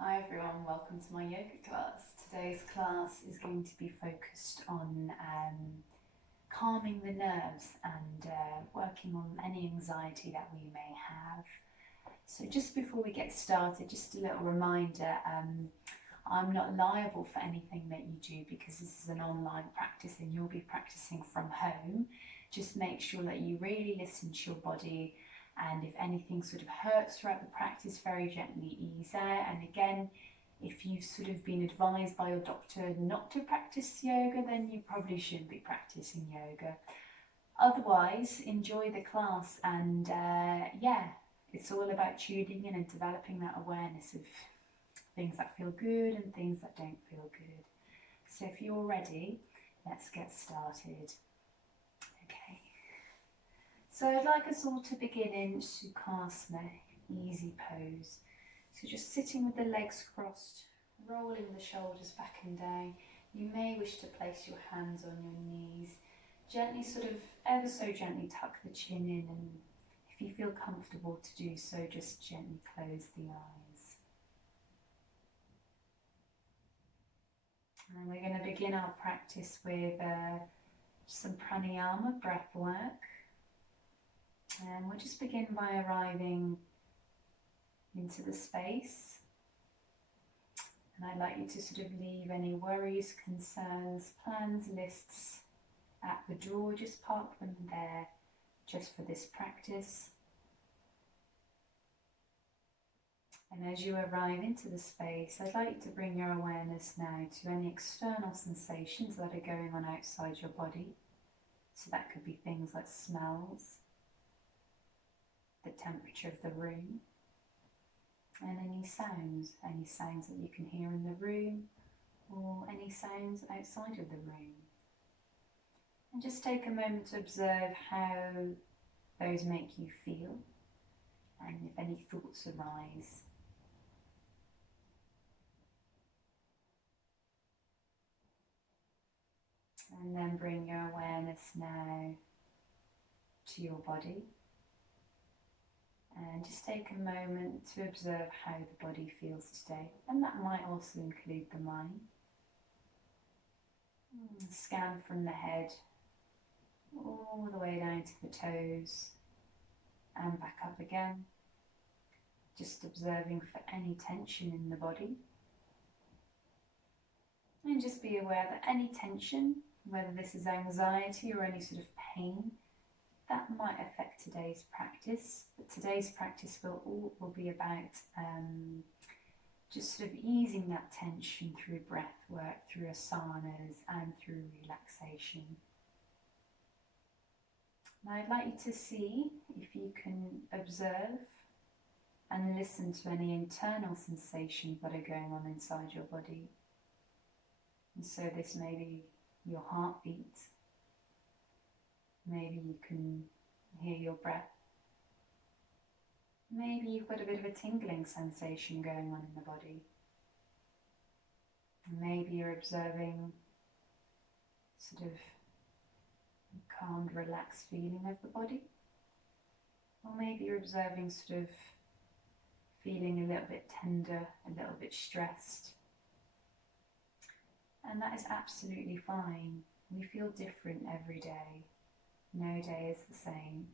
Hi everyone, welcome to my yoga class. Today's class is going to be focused on calming the nerves and working on any anxiety that we may have. So just before we get started, just a little reminder, I'm not liable for anything that you do because this is an online practice and you'll be practicing from home. Just make sure that you really listen to your body, and if anything sort of hurts throughout the practice, very gently ease out. And again, if you've sort of been advised by your doctor not to practice yoga, then you probably shouldn't be practicing yoga. Otherwise, enjoy the class, and yeah, it's all about tuning in and developing that awareness of things that feel good and things that don't feel good. So if you're ready, let's get started. Okay. So I'd like us all to begin in Sukhasana, easy pose. So just sitting with the legs crossed, rolling the shoulders back and down. You may wish to place your hands on your knees. Gently, sort of ever so gently tuck the chin in, and if you feel comfortable to do so, just gently close the eyes. And we're going to begin our practice with some pranayama, breath work. And we'll just begin by arriving into the space. And I'd like you to sort of leave any worries, concerns, plans, lists at the door. Just park them there just for this practice. And as you arrive into the space, I'd like you to bring your awareness now to any external sensations that are going on outside your body. So that could be things like smells, the temperature of the room, and any sounds that you can hear in the room or any sounds outside of the room. And just take a moment to observe how those make you feel and if any thoughts arise. And then bring your awareness now to your body. And just take a moment to observe how the body feels today. And that might also include the mind. Scan from the head all the way down to the toes and back up again. Just observing for any tension in the body. And just be aware that any tension, whether this is anxiety or any sort of pain, that might affect today's practice, but today's practice will be about just sort of easing that tension through breath work, through asanas and through relaxation. Now I'd like you to see if you can observe and listen to any internal sensations that are going on inside your body. And so this may be your heartbeat. Maybe you can hear your breath. Maybe you've got a bit of a tingling sensation going on in the body. Maybe you're observing sort of a calmed, relaxed feeling of the body. Or maybe you're observing sort of feeling a little bit tender, a little bit stressed. And that is absolutely fine. We feel different every day. No day is the same.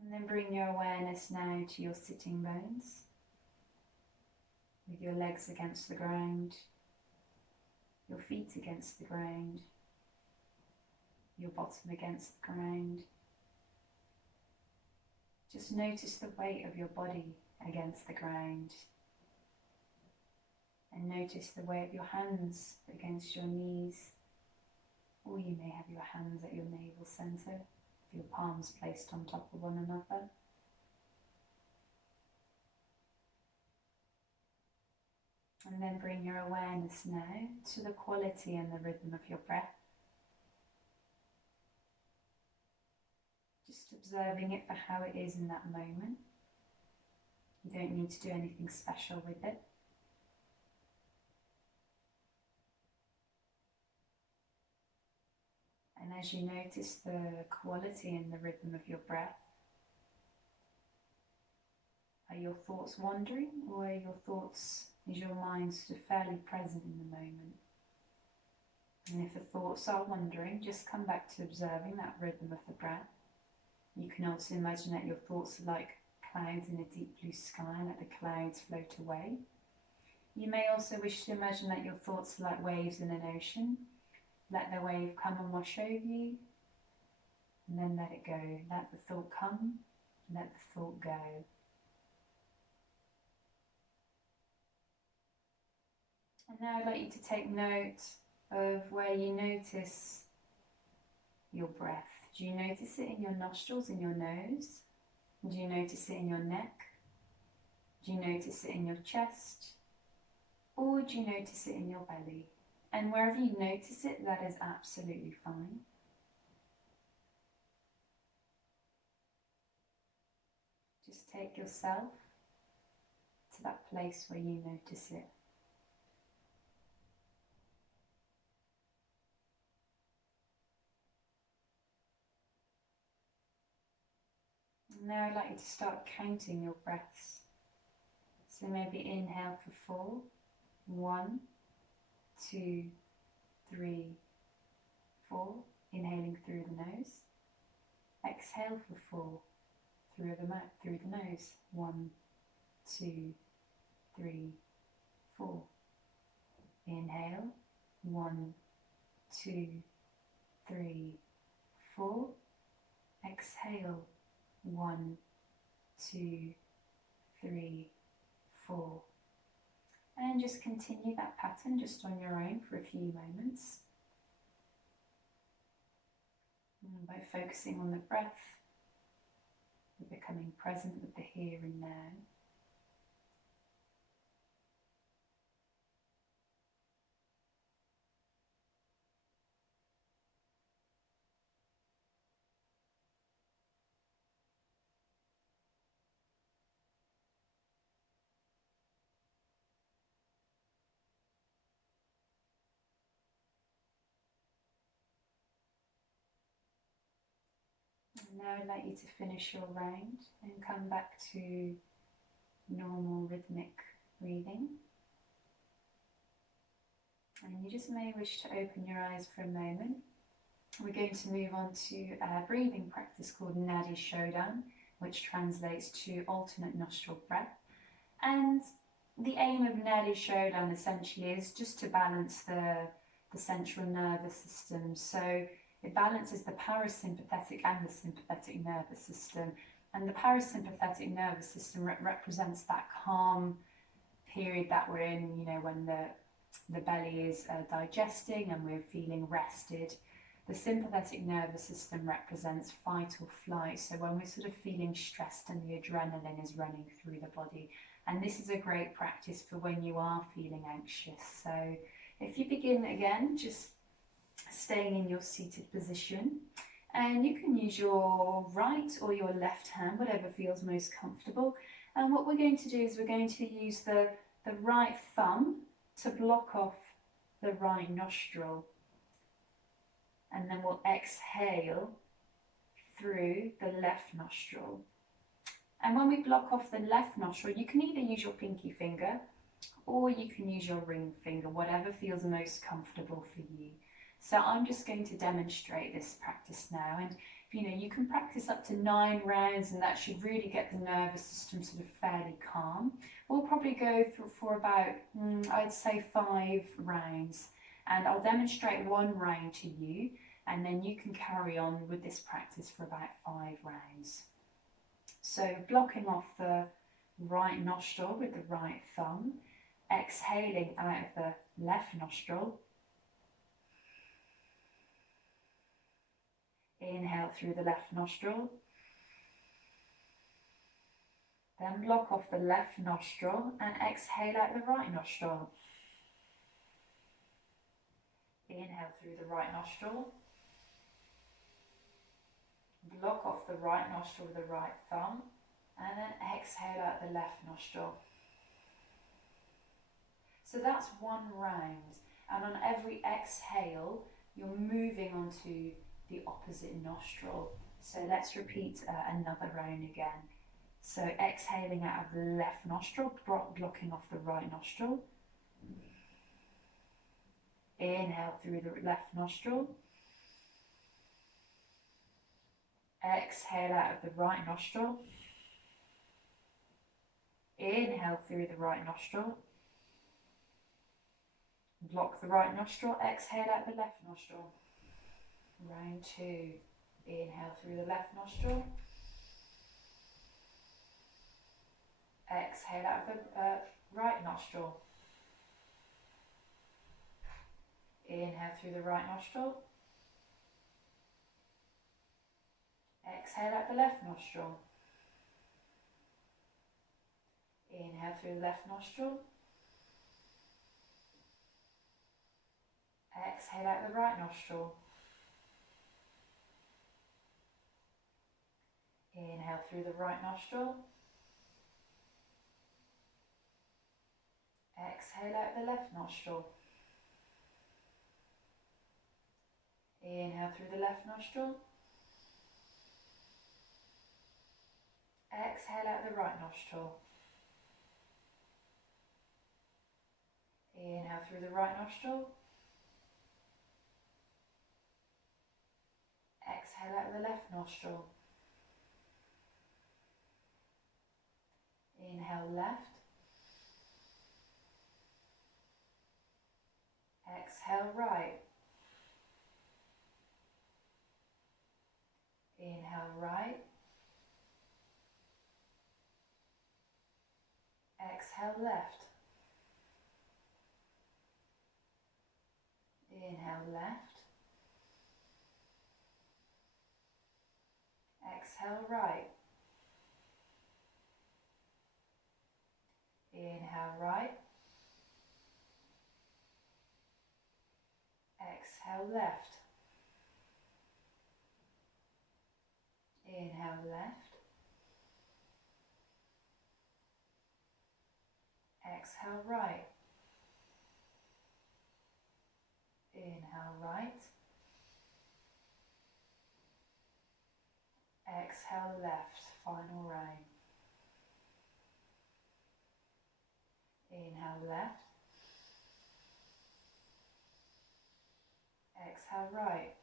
And then bring your awareness now to your sitting bones, with your legs against the ground, your feet against the ground, your bottom against the ground. Just notice the weight of your body against the ground. And notice the weight of your hands against your knees. Or you may have your hands at your navel centre, your palms placed on top of one another. And then bring your awareness now to the quality and the rhythm of your breath. Just observing it for how it is in that moment. You don't need to do anything special with it. And as you notice the quality and the rhythm of your breath, Are your thoughts wandering, or are your thoughts, is your mind sort of fairly present in the moment? And if the thoughts are wandering, just come back to observing that rhythm of the breath. You can also imagine that your thoughts are like clouds in a deep blue sky, let the clouds float away. You may also wish to imagine that your thoughts are like waves in an ocean. Let the wave come and wash over you, and then let it go. Let the thought come, let the thought go. And now I'd like you to take note of where you notice your breath. Do you notice it in your nostrils, in your nose? Do you notice it in your neck? Do you notice it in your chest? Or do you notice it in your belly? And wherever you notice it, that is absolutely fine. Just take yourself to that place where you notice it. Now I'd like you to start counting your breaths. So maybe inhale for 4. 1, 2, 3, 4. Inhaling through the nose. Exhale for 4 through the mouth, through the nose. 1, 2, 3, 4. Inhale. 1, 2, 3, 4. Exhale. 1, 2, 3, 4. And just continue that pattern just on your own for a few moments. And by focusing on the breath, we're becoming present with the here and now. And now I'd like you to finish your round and come back to normal rhythmic breathing. And you just may wish to open your eyes for a moment. We're going to move on to a breathing practice called Nadi Shodhan, which translates to alternate nostril breath. And the aim of Nadi Shodhan essentially is just to balance the central nervous system. So it balances the parasympathetic and the sympathetic nervous system. And the parasympathetic nervous system represents that calm period that we're in, you know, when the belly is digesting and we're feeling rested. The sympathetic nervous system represents fight or flight, so when we're sort of feeling stressed and the adrenaline is running through the body. And this is a great practice for when you are feeling anxious. So if you begin again, just staying in your seated position, and you can use your right or your left hand, whatever feels most comfortable. And what we're going to do is we're going to use the right thumb to block off the right nostril. And then we'll exhale through the left nostril. And when we block off the left nostril, you can either use your pinky finger or you can use your ring finger, whatever feels most comfortable for you. So I'm just going to demonstrate this practice now. And you can practice up to 9 rounds, and that should really get the nervous system sort of fairly calm. We'll probably go through for about, I'd say 5 rounds. And I'll demonstrate 1 round to you, and then you can carry on with this practice for about 5 rounds. So blocking off the right nostril with the right thumb, exhaling out of the left nostril. Inhale through the left nostril. Then block off the left nostril and exhale out the right nostril. Inhale through the right nostril. Block off the right nostril with the right thumb, and then exhale out the left nostril. So that's 1 round, and on every exhale you're moving onto the opposite nostril. So let's repeat another round again. So exhaling out of the left nostril, blocking off the right nostril. Inhale through the left nostril. Exhale out of the right nostril. Inhale through the right nostril. Block the right nostril. Exhale out the left nostril. Round 2. Inhale through the left nostril. Exhale out of the right nostril. Inhale through the right nostril. Exhale out the left nostril. Inhale through the left nostril. Exhale out the right nostril. Inhale through the right nostril. Exhale out the left nostril. Inhale through the left nostril. Exhale out the right nostril. Inhale through the right nostril. Exhale out the left nostril. Inhale left. Exhale right. Inhale right. Exhale left. Inhale left. Exhale right. Inhale right. Exhale left. Inhale left. Exhale right. Inhale right. Exhale left. Final round. Inhale left. Exhale right.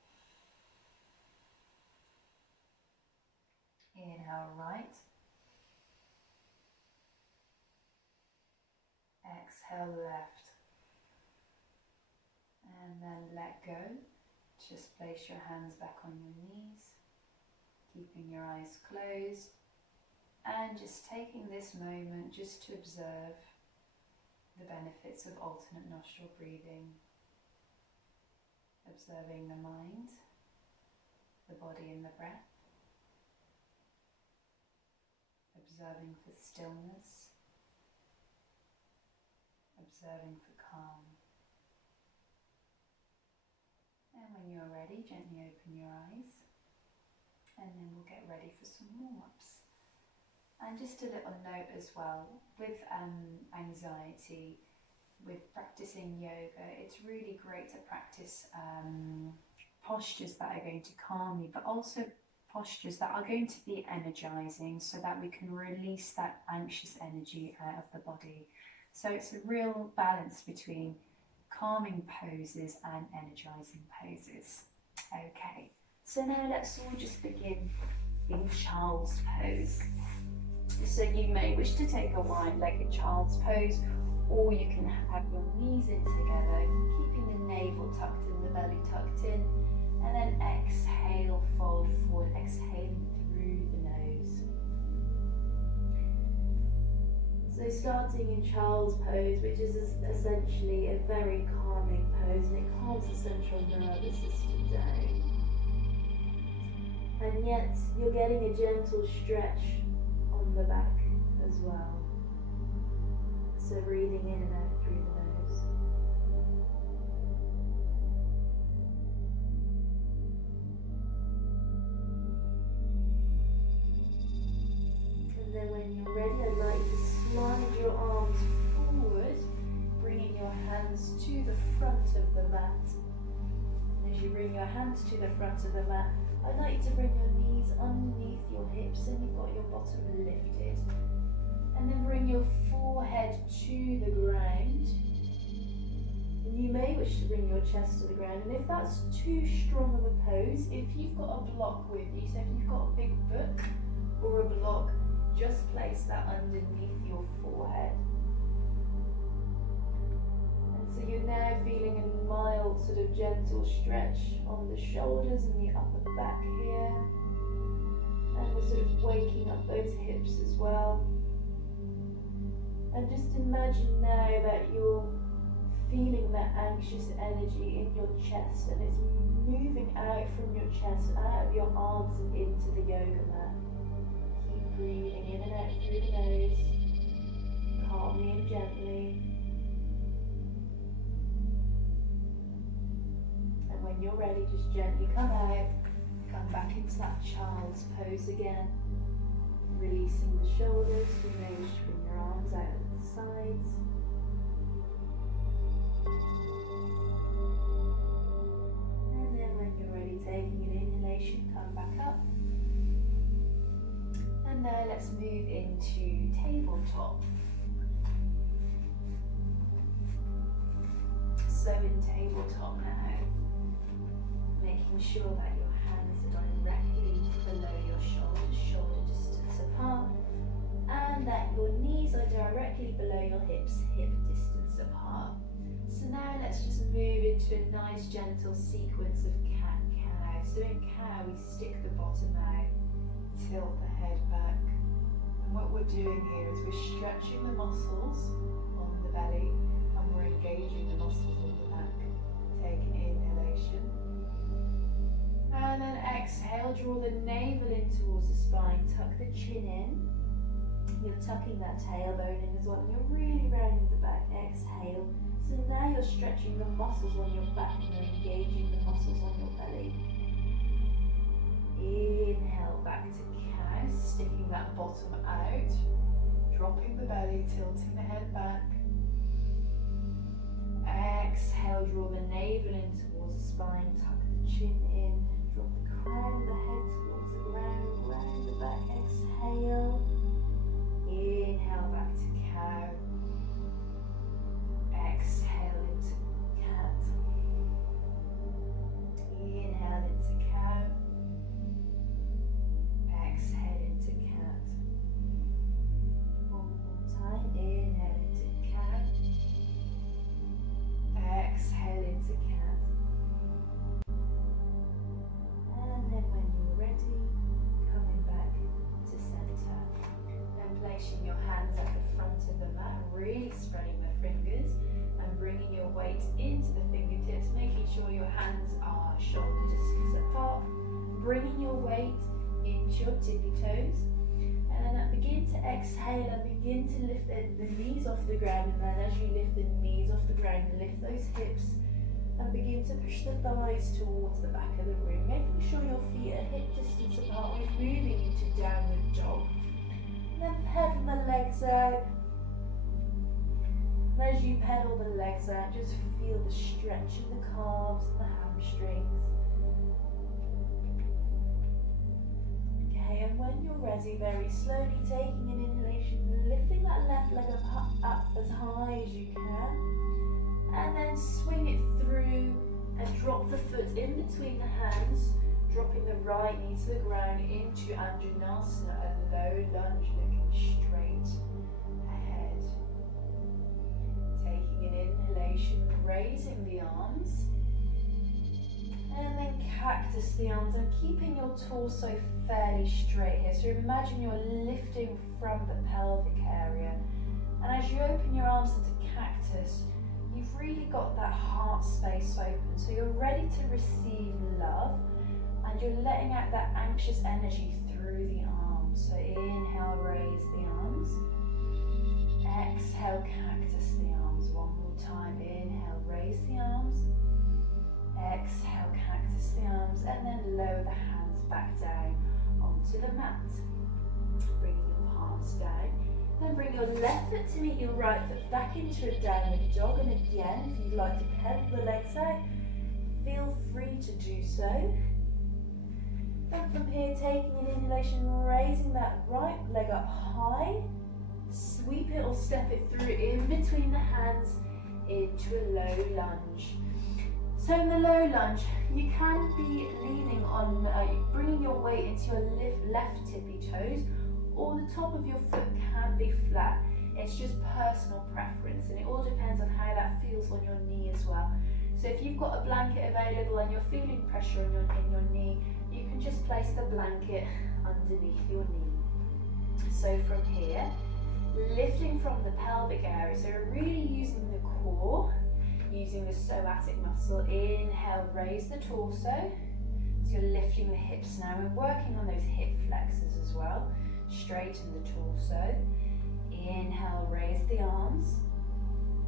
Inhale right. Exhale left. And then let go. Just place your hands back on your knees, keeping your eyes closed, and just taking this moment just to observe the benefits of alternate nostril breathing. Observing the mind, the body and the breath. Observing for stillness. Observing for calm. And when you're ready, gently open your eyes. And then we'll get ready for some warm-ups. And just a little note as well, with anxiety, with practicing yoga, it's really great to practice postures that are going to calm you, but also postures that are going to be energizing so that we can release that anxious energy out of the body. So it's a real balance between calming poses and energizing poses. Okay, so now let's all just begin in child's pose. So you may wish to take a wide-legged child's pose, or you can have your knees in together, keeping the navel tucked in, the belly tucked in, and then exhale, fold forward, exhaling through the nose. So starting in child's pose, which is essentially a very calming pose, and it calms the central nervous system down. And yet you're getting a gentle stretch on the back as well. So breathing in and out through the nose. And then when you're ready, I'd like you to slide your arms forward, bringing your hands to the front of the mat. And as you bring your hands to the front of the mat, I'd like you to bring your knees underneath your hips, and you've got your bottom lifted. And then bring your forehead to the ground. And you may wish to bring your chest to the ground. And if that's too strong of a pose, if you've got a block with you, so if you've got a big book or a block, just place that underneath your forehead. And so you're now feeling a mild sort of gentle stretch on the shoulders and the upper back here. And we're sort of waking up those hips as well. And just imagine now that you're feeling that anxious energy in your chest, and it's moving out from your chest, out of your arms and into the yoga mat. Keep breathing in and out through the nose, calmly and gently. And when you're ready, just gently come out, come back into that child's pose again. Releasing the shoulders, you may wish to bring your arms out at the sides. And then when you're ready, taking an inhalation, come back up. And now let's move into tabletop. So in tabletop now, making sure that your hands are directly below your shoulders, shoulder distance apart, and that your knees are directly below your hips, hip distance apart. So now let's just move into a nice gentle sequence of cat-cow. So in cow we stick the bottom out, tilt the head back, and what we're doing here is we're stretching the muscles on the belly and we're engaging the muscles on the back. Take an inhalation. And then exhale, draw the navel in towards the spine, tuck the chin in. You're tucking that tailbone in as well, and you're really rounding the back. Exhale. So now you're stretching the muscles on your back and you're engaging the muscles on your belly. Inhale back to cow, sticking that bottom out, dropping the belly, tilting the head back. Exhale, draw the navel in towards the spine, tuck the chin in. Drop the crown of the head towards the ground, round the back, exhale. Inhale back to cow. Exhale into cat. Inhale into cow. Exhale into cat. One more time. Inhale into cat. Exhale into cat. And then when you're ready, coming back to center. Then placing your hands at the front of the mat, really spreading the fingers and bringing your weight into the fingertips, making sure your hands are shoulder distance apart, bringing your weight into your tippy toes. And then begin to exhale and begin to lift the knees off the ground. And then as you lift the knees off the ground, lift those hips and begin to push the thighs towards the back of the room, making sure your feet are hip distance apart. We're moving into downward dog. And then pedal the legs out. And as you pedal the legs out, just feel the stretch in the calves and the hamstrings. Okay, and when you're ready, very slowly taking an inhalation, lifting that left leg up as high as you can. And then swing it through and drop the foot in between the hands, dropping the right knee to the ground into Anjanasana, a low lunge looking straight ahead. Taking an inhalation, raising the arms, and then cactus the arms and keeping your torso fairly straight here. So imagine you're lifting from the pelvic area, and as you open your arms into cactus, you've really got that heart space open, so you're ready to receive love, and you're letting out that anxious energy through the arms. So inhale, raise the arms. Exhale, cactus the arms. One more time. Inhale, raise the arms. Exhale, cactus the arms, and then lower the hands back down onto the mat. Bringing your palms down. Then bring your left foot to meet your right foot back into a downward dog. And again, if you'd like to pedal the legs out, feel free to do so. And from here, taking an inhalation, raising that right leg leg up high, sweep it or step it through in between the hands into a low lunge. So in the low lunge, you can be leaning on, bringing your weight into your left tippy toes, or the top of your foot can be flat. It's just personal preference, and it all depends on how that feels on your knee as well. So if you've got a blanket available and you're feeling pressure in your knee, you can just place the blanket underneath your knee. So from here, lifting from the pelvic area, so really using the core, using the psoatic muscle. Inhale, raise the torso. So you're lifting the hips now. We're working on those hip flexors as well. Straighten the torso. Inhale, raise the arms.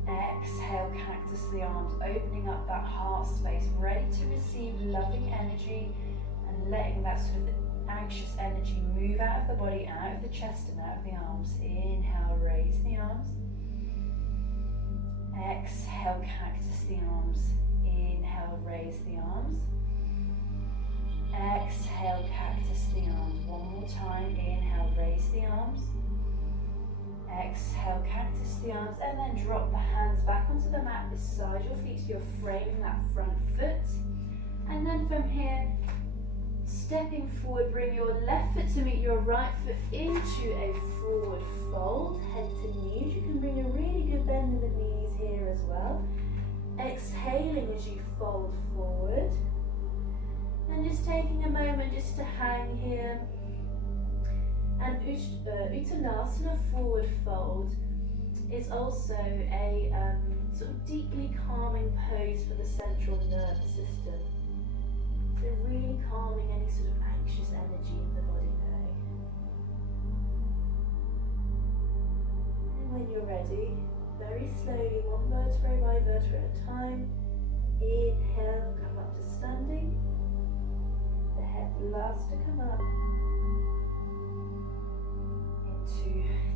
Exhale, cactus the arms, opening up that heart space, ready to receive loving energy and letting that sort of anxious energy move out of the body, out of the chest and out of the arms. Inhale, raise the arms. Exhale, cactus the arms. Inhale, raise the arms. Exhale, cactus the arms. One more time. Inhale, raise the arms. Exhale, cactus the arms, and then drop the hands back onto the mat beside your feet so you're framing that front foot. And then from here, stepping forward, bring your left foot to meet your right foot into a forward fold, head to knees. You can bring a really good bend in the knees here as well. Exhaling as you fold forward. And just taking a moment just to hang here. And Uttanasana, forward fold, is also a sort of deeply calming pose for the central nervous system. So really calming any sort of anxious energy in the body now. And when you're ready, very slowly, one vertebrae by vertebrae at a time. Inhale, come up to standing. The head last to come up. To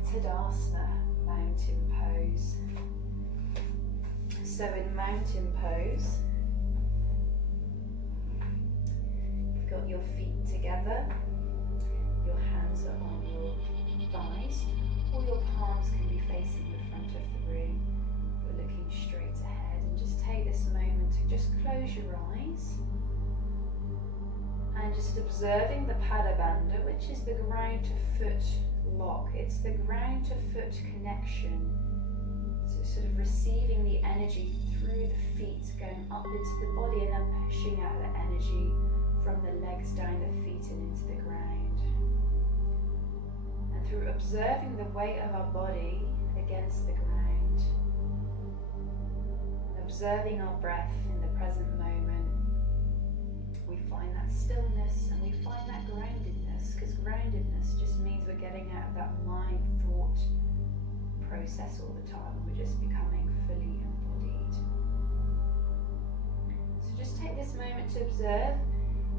Tadasana, mountain pose. So in mountain pose, you've got your feet together, your hands are on your thighs, or your palms can be facing the front of the room. You're looking straight ahead, and just take this moment to just close your eyes and just observing the Padabandha, which is the ground to foot lock. It's the ground to foot connection. So sort of receiving the energy through the feet, going up into the body and then pushing out the energy from the legs down the feet and into the ground. And through observing the weight of our body against the ground, and observing our breath in the present moment, we find that stillness and we find that groundedness, because groundedness just means we're getting out of that mind thought process all the time. We're just becoming fully embodied. So just take this moment to observe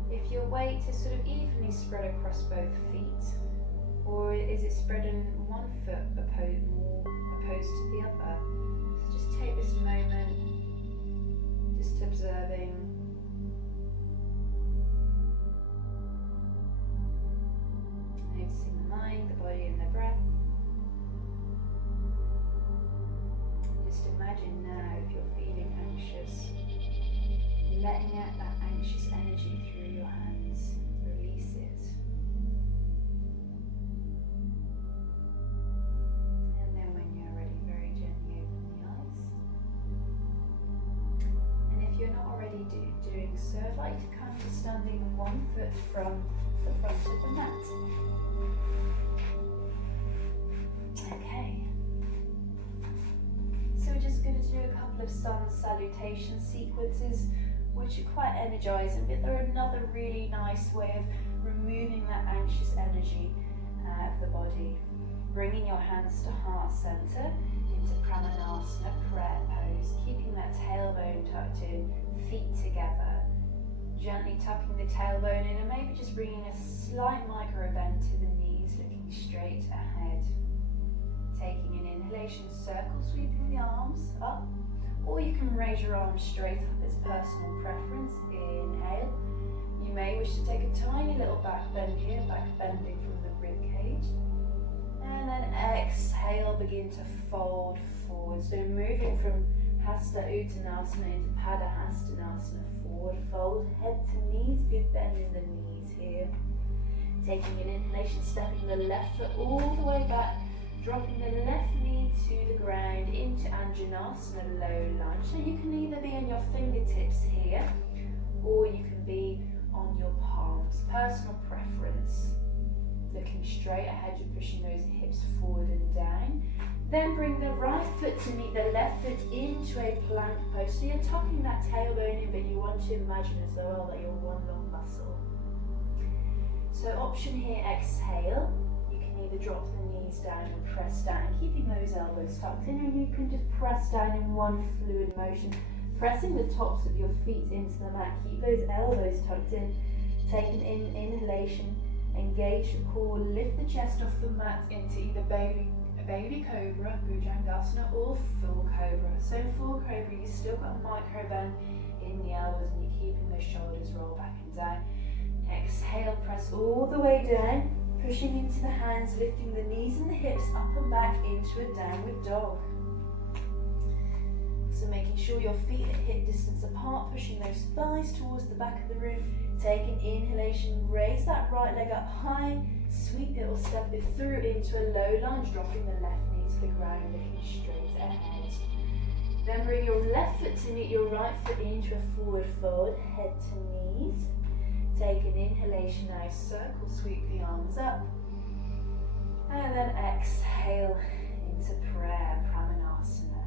if your weight is sort of evenly spread across both feet, or is it spread in one foot more opposed to the other. So just take this moment just observing. Noticing the mind, the body and the breath. Just imagine now, if you're feeling anxious, letting out that anxious energy through your hands. Release it. And then when you're ready, very gently open the eyes. And if you're not already doing so, I'd like to come to standing one foot from the front of the mat. Okay. So we're just going to do a couple of sun salutation sequences, which are quite energizing, but they're another really nice way of removing that anxious energy out of the body. Bringing your hands to heart center into Pramanasana, prayer pose, keeping that tailbone tucked in, feet together. Gently tucking the tailbone in and maybe just bringing a slight micro bend to the knees, looking straight ahead. Taking an inhalation, circle sweeping the arms up, or you can raise your arms straight up, it's personal preference. Inhale. You may wish to take a tiny little back bend here, back bending from the rib cage. begin to fold forward. So moving from Hasta Uttanasana into Padahastanasana, forward fold, head to knees, good bend in the knees here. Taking an inhalation, stepping the left foot all the way back, dropping the left knee to the ground into Anjanasana, low lunge. So you can either be on your fingertips here, or you can be on your palms, personal preference. Looking straight ahead, you're pushing those hips forward and down. Then bring the right foot to meet the left foot into a plank pose. So you're tucking that tailbone in, but you want to imagine as well that you're one long muscle. So option here, exhale. You can either drop the knees down and press down, keeping those elbows tucked in, or you can just press down in one fluid motion, pressing the tops of your feet into the mat. Keep those elbows tucked in. Take an inhalation, engage the core, lift the chest off the mat into either baby cobra, Bhujangasana, or full cobra. So in full cobra, you've still got a micro bend in the elbows and you're keeping those shoulders roll back and down. Exhale, press all the way down, pushing into the hands, lifting the knees and the hips up and back into a downward dog. So making sure your feet are hip distance apart, pushing those thighs towards the back of the room. Take an inhalation, raise that right leg up high, sweep it or step it through into a low lunge, dropping the left knee to the ground, looking straight ahead. Then bring your left foot to meet your right foot into a forward fold, head to knees. Take an inhalation now, circle, sweep the arms up. And then exhale into prayer, Pramanasana.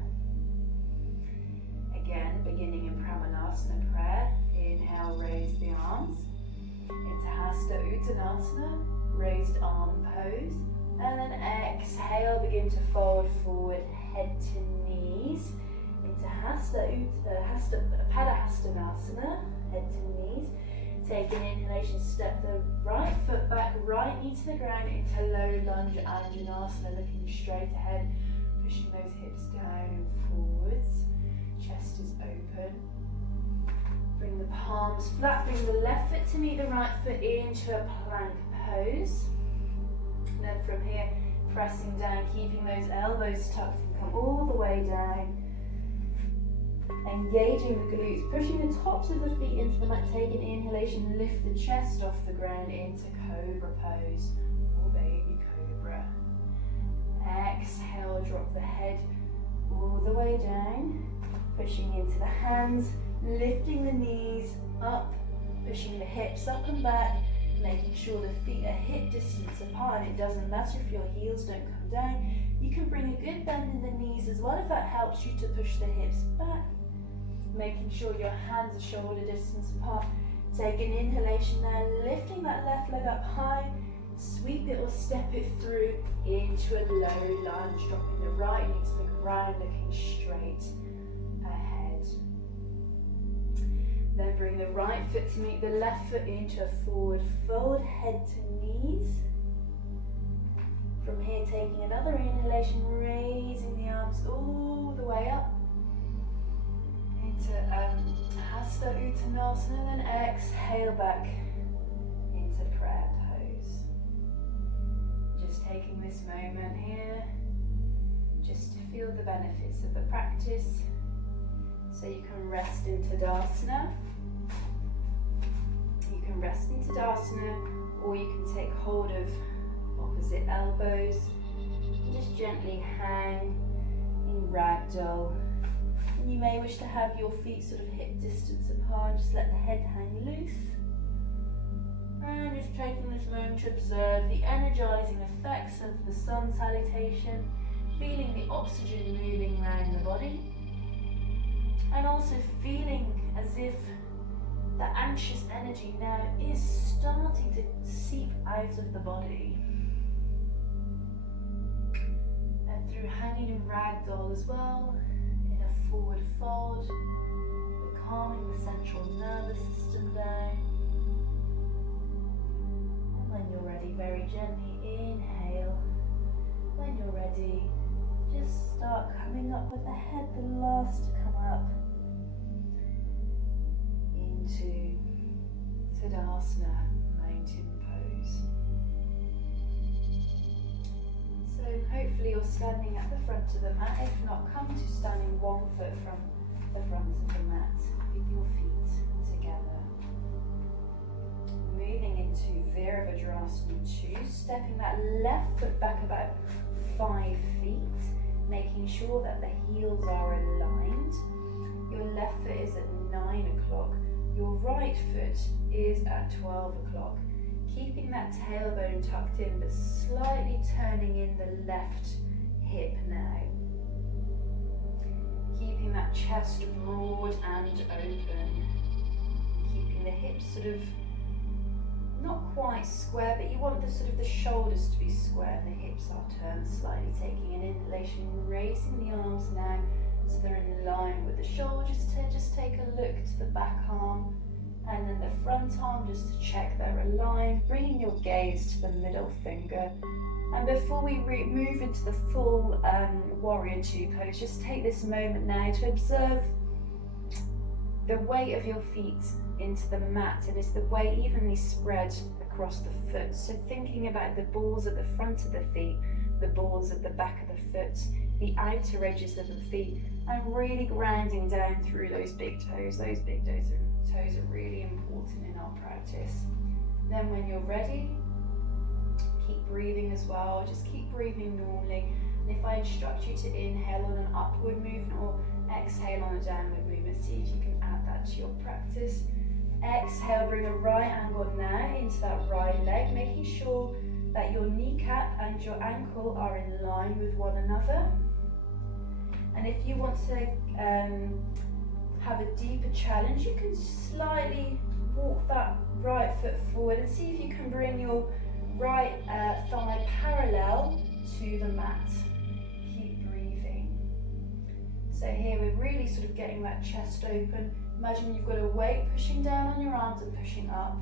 Again, beginning in Pramanasana prayer. Inhale, raise the arms. Into Hasta Uttanasana, raised arm pose. And then exhale, begin to fold forward, head to knees. Into Padahastanasana, head to knees. Take an inhalation, step the right foot back, right knee to the ground into low lunge Anjanasana, looking straight ahead, pushing those hips down and forwards. Chest is open. Bring the palms flat, bring the left foot to meet the right foot into a plank pose. And then from here, pressing down, keeping those elbows tucked and come all the way down. Engaging the glutes, pushing the tops of the feet into the mat. Take an inhalation, lift the chest off the ground into Cobra pose or Baby Cobra. Exhale, drop the head all the way down, pushing into the hands, lifting the knees up, pushing the hips up and back, making sure the feet are hip distance apart. And it doesn't matter if your heels don't come down. You can bring a good bend in the knees as well if that helps you to push the hips back. Making sure your hands are shoulder distance apart. Take an inhalation now, lifting that left leg up high, sweep it or step it through into a low lunge, dropping the right knee to the ground, looking straight ahead. Then bring the right foot to meet the left foot into a forward fold, head to knees. From here, taking another inhalation, raising the arms all the way up into Hasta Uttanasana, then exhale back into prayer pose. Just taking this moment here, just to feel the benefits of the practice. So you can rest in Tadasana. You can rest in Tadasana, or you can take hold of opposite elbows and just gently hang in ragdoll. And you may wish to have your feet sort of hip distance apart, just let the head hang loose. And just taking this moment to observe the energizing effects of the sun salutation, feeling the oxygen moving around the body, and also feeling as if the anxious energy now is starting to seep out of the body. And through hanging in ragdoll as well, forward fold, we're calming the central nervous system down. And when you're ready, very gently inhale. When you're ready, just start coming up with the head the last to come up into Tadasana, mountain pose. So hopefully you're you're standing at the front of the mat. If not, come to standing 1 foot from the front of the mat with your feet together. Moving into Virabhadrasana 2, stepping that left foot back about 5 feet, making sure that the heels are aligned. Your left foot is at 9 o'clock, your right foot is at 12 o'clock. Keeping that tailbone tucked in, but slightly turning in the left hip now. Keeping that chest broad and open. Keeping the hips sort of not quite square, but you want the sort of the shoulders to be square and the hips are turned slightly. Taking an inhalation, raising the arms now so they're in line with the shoulders. Just take a look to the back arm and then the front arm just to check they're aligned. Bringing your gaze to the middle finger. And before we move into the full warrior 2 pose, just take this moment now to observe the weight of your feet into the mat, and is the weight evenly spread across the foot. So thinking about the balls at the front of the feet, the balls at the back of the foot, the outer edges of the feet, and really grounding down through those big toes. Those big toes are really important in our practice. Then when you're ready, keep breathing as well. Just keep breathing normally. And if I instruct you to inhale on an upward movement or exhale on a downward movement, see if you can add that to your practice. Exhale, bring a right angle now into that right leg, making sure that your kneecap and your ankle are in line with one another. And if you want to have a deeper challenge, you can slightly walk that right foot forward and see if you can bring your right thigh parallel to the mat. Keep breathing. So here we're really sort of getting that chest open. Imagine you've got a weight pushing down on your arms and pushing up.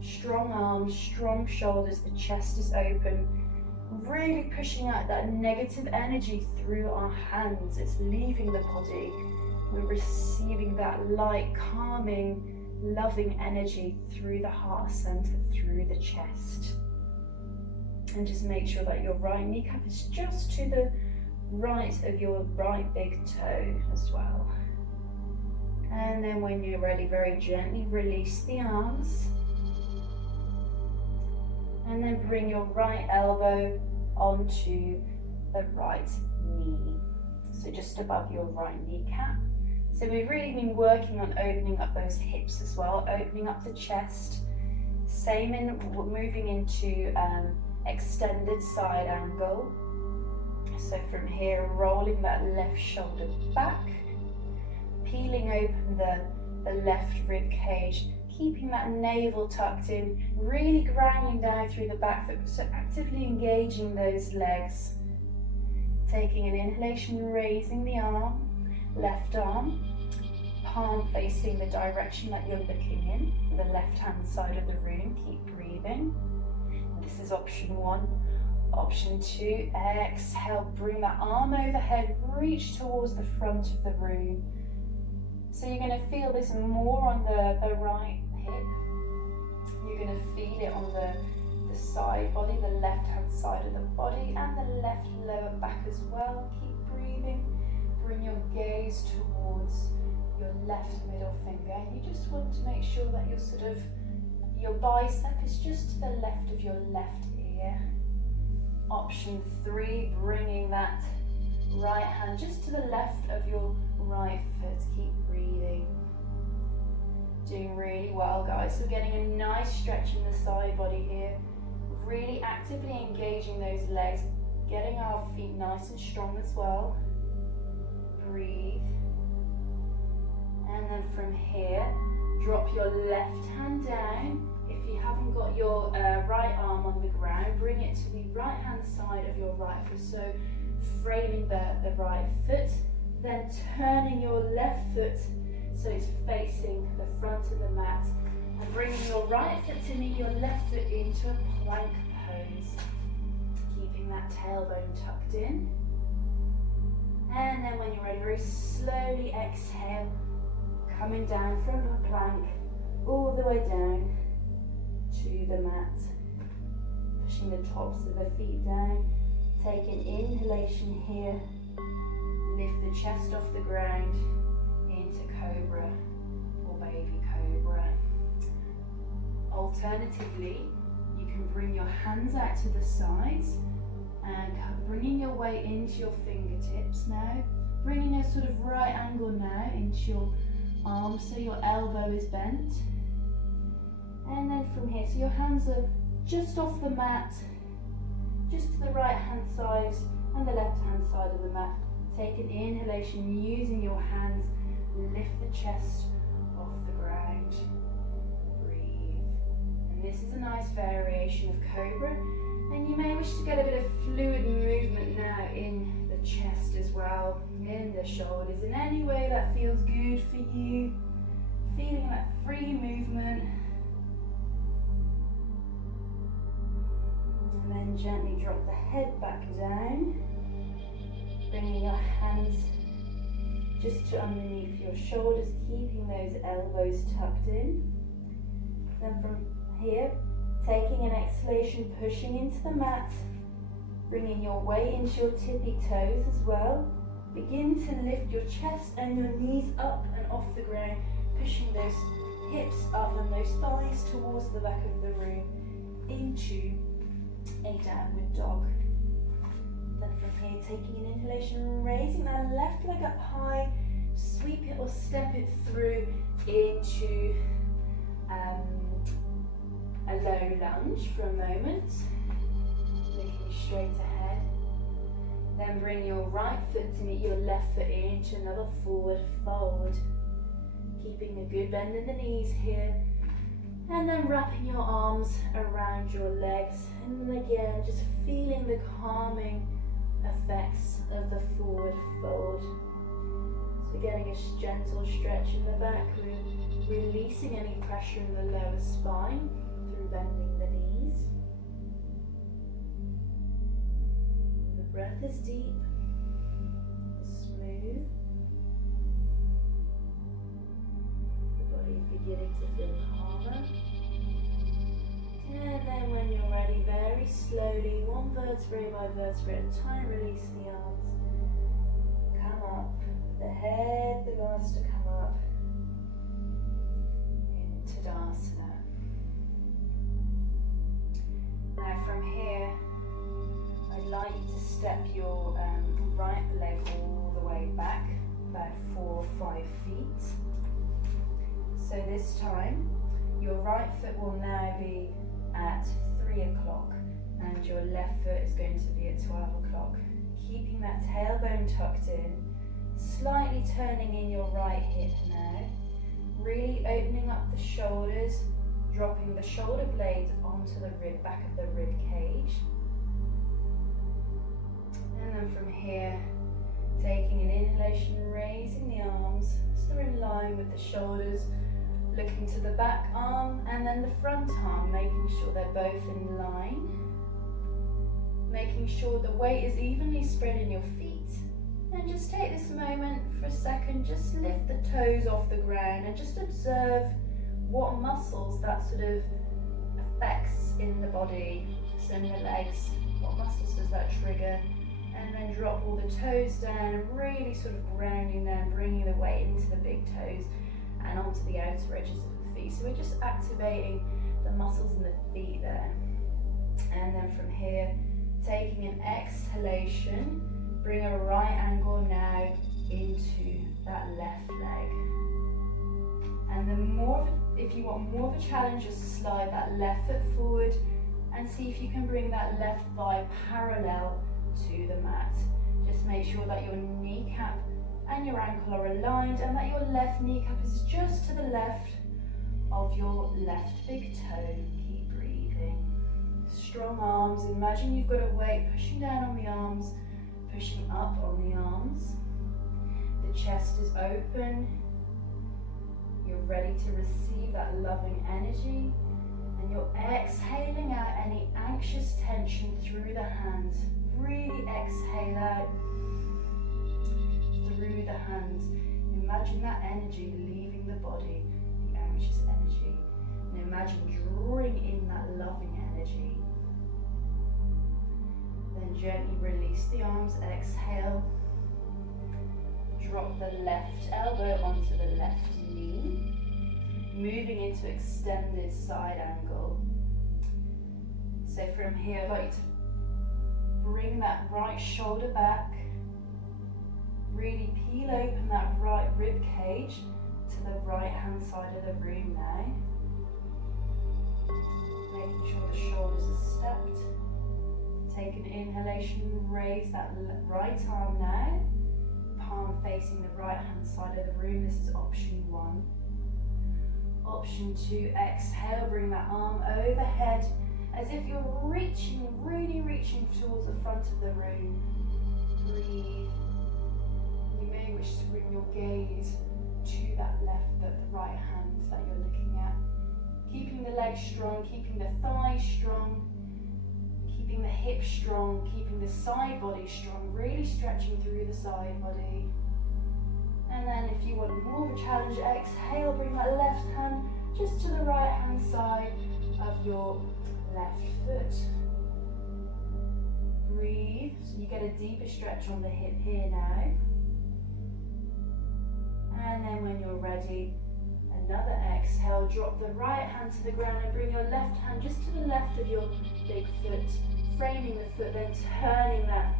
Strong arms, strong shoulders, the chest is open. Really pushing out that negative energy through our hands. It's leaving the body. We're receiving that light, calming, loving energy through the heart center, through the chest. And just make sure that your right kneecap is just to the right of your right big toe as well. And then when you're ready, very gently release the arms. And then bring your right elbow onto the right knee. So just above your right kneecap. So we've really been working on opening up those hips as well, opening up the chest. Same in moving into extended side angle. So from here, rolling that left shoulder back, peeling open the left rib cage, keeping that navel tucked in, really grounding down through the back foot, so actively engaging those legs. Taking an inhalation, raising the arm, left arm, palm facing the direction that you're looking in, the left-hand side of the room. Keep breathing. This is option 1. Option 2, exhale, bring that arm overhead, reach towards the front of the room. So you're going to feel this more on the right hip. You're going to feel it on the side body, the left-hand side of the body, and the left lower back as well. Keep breathing. Bring your gaze towards your left middle finger. You just want to make sure that your bicep is just to the left of your left ear. Option 3, bringing that right hand just to the left of your right foot. Keep breathing. Doing really well, guys. So getting a nice stretch in the side body here. Really actively engaging those legs, getting our feet nice and strong as well. Breathe. And then from here, drop your left hand down. If you haven't got your right arm on the ground, bring it to the right hand side of your right foot. So framing the right foot, then turning your left foot so it's facing the front of the mat, and bringing your right foot to meet your left foot into a plank pose. Keeping that tailbone tucked in. And then when you're ready, very slowly exhale, coming down from the plank all the way down to the mat. Pushing the tops of the feet down, Take an inhalation here. Lift the chest off the ground into cobra or baby cobra. Alternatively, you can bring your hands out to the sides and bringing your weight into your fingertips now. Bringing a sort of right angle now into your arms so your elbow is bent. And then from here, so your hands are just off the mat, just to the right hand side and the left hand side of the mat. Take an inhalation using your hands, lift the chest off the ground, breathe. And this is a nice variation of cobra, and you may wish to get a bit of fluid movement now in the chest as well, in the shoulders, in any way that feels good for you, feeling that free movement. And then gently drop the head back down, bringing your hands just to underneath your shoulders, keeping those elbows tucked in. Then from here, taking an exhalation, pushing into the mat, bringing your weight into your tippy toes as well. Begin to lift your chest and your knees up and off the ground, pushing those hips up and those thighs towards the back of the room into a downward dog. Then from here, taking an inhalation, raising that left leg up high, sweep it or step it through into a low lunge for a moment, looking straight ahead. Then bring your right foot to meet your left foot into another forward fold, keeping a good bend in the knees here. And then wrapping your arms around your legs, and then again just feeling the calming effects of the forward fold. So getting a gentle stretch in the back, releasing any pressure in the lower spine through bending the knees. The breath is deep, smooth. The body is beginning to feel calmer. And then when you're ready, very slowly, one vertebrae by vertebrae at a time, release the arms. Come up, the head begins to come up in Tadasana. Now from here, I'd like you to step your right leg all the way back, about 4 or 5 feet. So this time, your right foot will now be at 3 o'clock and your left foot is going to be at 12 o'clock. Keeping that tailbone tucked in, slightly turning in your right hip now, really opening up the shoulders, dropping the shoulder blades onto the back of the rib cage. And then from here, taking an inhalation, raising the arms so they're in line with the shoulders, looking to the back arm and then the front arm, making sure they're both in line. Making sure the weight is evenly spread in your feet. And just take this moment for a second, just lift the toes off the ground and just observe what muscles that sort of affects in the body. So in the legs, what muscles does that trigger? And then drop all the toes down and really sort of grounding them, bringing the weight into the big toes and onto the outer edges of the feet. So we're just activating the muscles in the feet there. And then from here, taking an exhalation, bring a right angle now into that left leg. And then if you want more of a challenge, just slide that left foot forward and see if you can bring that left thigh parallel to the mat. Just make sure that your kneecap and your ankle are aligned and that your left kneecap is just to the left of your left big toe. Keep breathing. Strong arms. Imagine you've got a weight pushing down on the arms, pushing up on the arms. The chest is open. You're ready to receive that loving energy, and you're exhaling out any anxious tension through the hands. Really exhale out through the hands. Imagine that energy leaving the body, the anxious energy. And imagine drawing in that loving energy. Then gently release the arms, exhale. Drop the left elbow onto the left knee. Moving into extended side angle. So from here, I'd like you to bring that right shoulder back. Really peel open that right rib cage to the right hand side of the room now. Making sure the shoulders are stepped. Take an inhalation, raise that right arm now. Palm facing the right hand side of the room. This is option 1. Option 2, exhale, bring that arm overhead as if you're reaching, really reaching towards the front of the room. Breathe. You may wish to bring your gaze to that the right hand that you're looking at. Keeping the legs strong, keeping the thighs strong, keeping the hips strong, keeping the side body strong, really stretching through the side body. And then if you want more of a challenge, exhale, bring that left hand just to the right hand side of your left foot. Breathe, so you get a deeper stretch on the hip here now. And then when you're ready, another exhale, drop the right hand to the ground and bring your left hand just to the left of your big foot, framing the foot, then turning that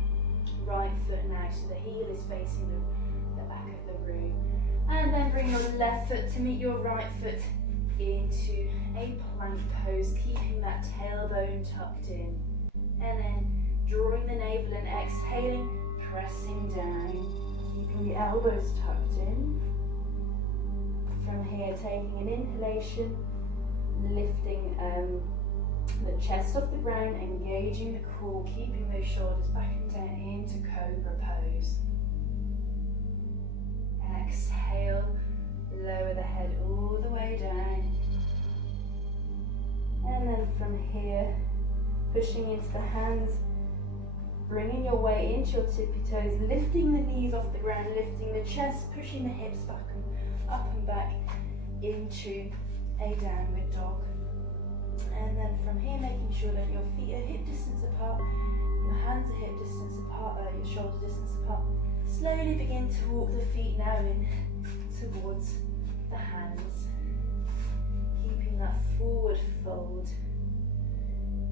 right foot now so the heel is facing the back of the room. And then bring your left foot to meet your right foot into a plank pose, keeping that tailbone tucked in. And then drawing the navel and exhaling, pressing down, keeping the elbows tucked in. From here, taking an inhalation, lifting the chest off the ground, engaging the core, keeping those shoulders back and down into cobra pose. Exhale, lower the head all the way down. And then from here, pushing into the hands, bringing your weight into your tippy toes, lifting the knees off the ground, lifting the chest, pushing the hips back and up and back into a downward dog. And then from here, making sure that your feet are hip distance apart, your hands are hip distance apart, your shoulder distance apart. Slowly begin to walk the feet now in towards the hands. Keeping that forward fold.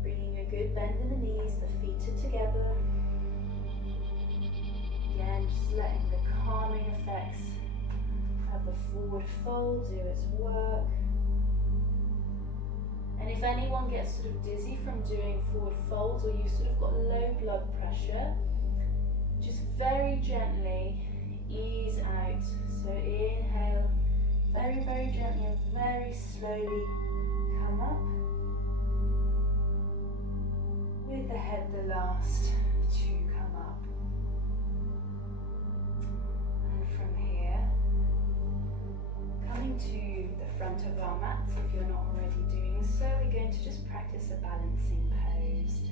Bringing a good bend in the knees, the feet are together. Again, just letting the calming effects of the forward fold do its work. And if anyone gets sort of dizzy from doing forward folds, or you've sort of got low blood pressure, just very gently ease out. So inhale, very, very gently and very slowly come up. With the head the last to come up. And from here, coming to the front of our mats, if you're not already doing so, we're going to just practice a balancing pose.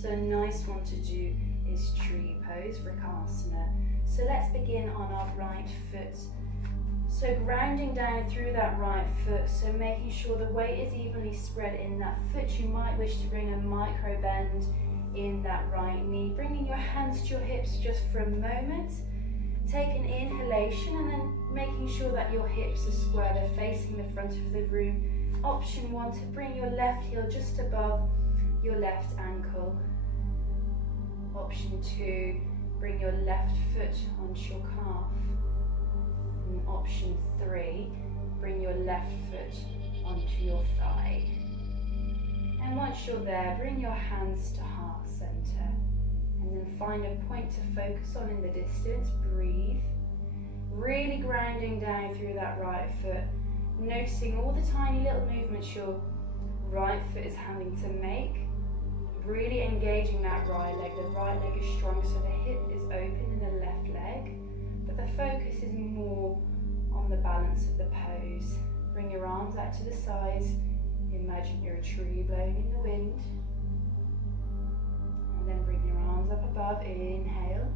So a nice one to do is tree pose, Vrikasana. So let's begin on our right foot. So grounding down through that right foot, so making sure the weight is evenly spread in that foot. You might wish to bring a micro bend in that right knee, bringing your hands to your hips just for a moment. Take an inhalation and then making sure that your hips are square, they're facing the front of the room. Option 1, to bring your left heel just above your left ankle. Option 2, bring your left foot onto your calf. And option 3, bring your left foot onto your thigh. And once you're there, bring your hands to heart center. And then find a point to focus on in the distance. Breathe. Really grounding down through that right foot. Noticing all the tiny little movements your right foot is having to make. Really engaging that right leg. The right leg is strong, so the hip is open in the left leg. But the focus is more on the balance of the pose. Bring your arms out to the sides. Imagine you're a tree blowing in the wind. And then bring your arms up above. Inhale.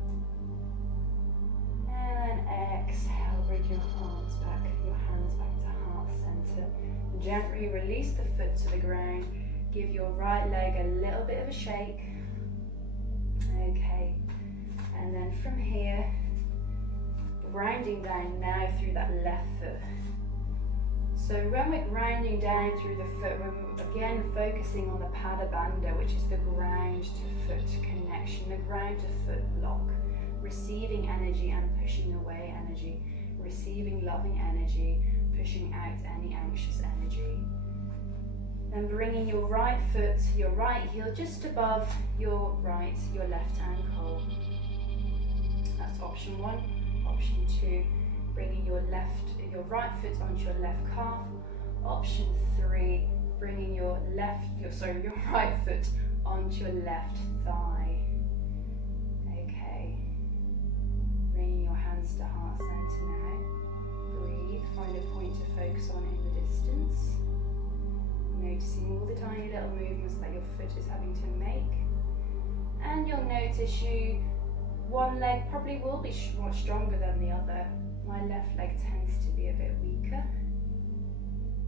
And exhale. Bring your arms back, your hands back to heart center. Gently release the foot to the ground. Give your right leg a little bit of a shake. Okay, and then from here, grounding down now through that left foot. So when we're grounding down through the foot, we're again focusing on the pada bandha, which is the ground to foot connection, the ground to foot lock, receiving energy and pushing away energy, receiving loving energy, pushing out any anxious energy. Then bringing your right foot, your right heel just above your left ankle. That's option 1. Option 2, bringing your right foot onto your left calf. Option 3, bringing your right foot onto your left thigh. Okay. Bringing your hands to heart center now. Breathe. Find a point to focus on in the distance. Noticing all the tiny little movements that your foot is having to make. And you'll notice one leg probably will be much stronger than the other. My left leg tends to be a bit weaker.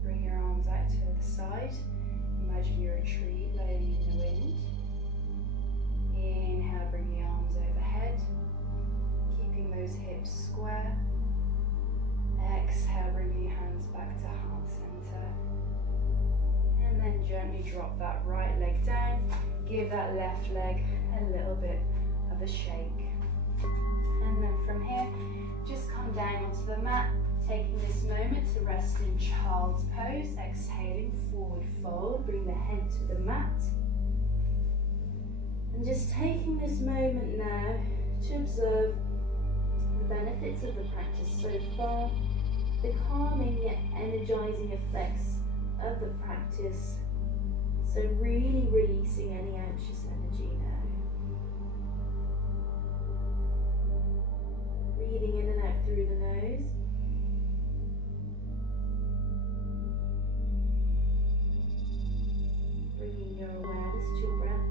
Bring your arms out to the side. Imagine you're a tree blowing in the wind. Inhale, bring the arms overhead, keeping those hips square. Exhale, bring your hands back to heart center. And then gently drop that right leg down. Give that left leg a little bit of a shake. And then from here, just come down onto the mat, taking this moment to rest in child's pose. Exhaling, forward fold, bring the head to the mat. And just taking this moment now to observe the benefits of the practice so far, the calming yet energizing effects of the practice. So really releasing any anxious energy now. Breathing in and out through the nose. Bringing your awareness to your breath.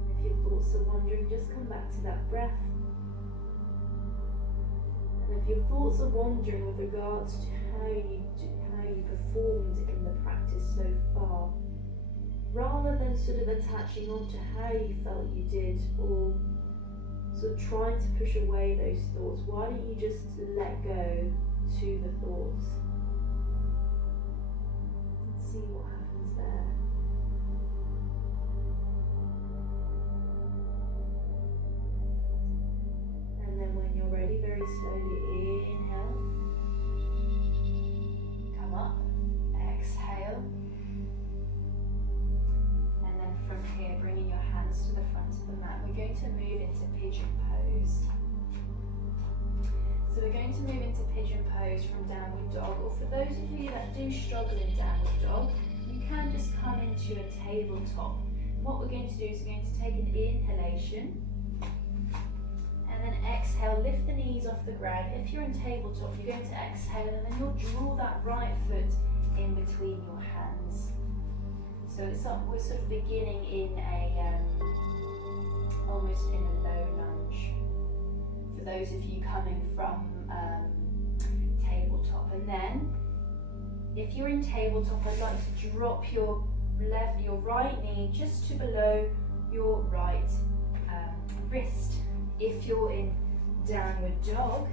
And if your thoughts are wandering, just come back to that breath. And if your thoughts are wandering with regards to how you performed in the practice so far, rather than sort of attaching on to how you felt you did or sort of trying to push away those thoughts, why don't you just let go to the thoughts and see what happens there. And then when you're ready, very slowly inhale, come up, exhale. From here, bringing your hands to the front of the mat, we're going to move into pigeon pose. So we're going to move into pigeon pose from downward dog, or for those of you that do struggle in downward dog, you can just come into a tabletop. What we're going to do is we're going to take an inhalation and then exhale, lift the knees off the ground. If you're in tabletop, you're going to exhale and then you'll draw that right foot in between your hands. So we're sort of beginning in a, almost in a low lunge. For those of you coming from tabletop. And then, if you're in tabletop, I'd like to drop your right knee just to below your right wrist. If you're in downward dog,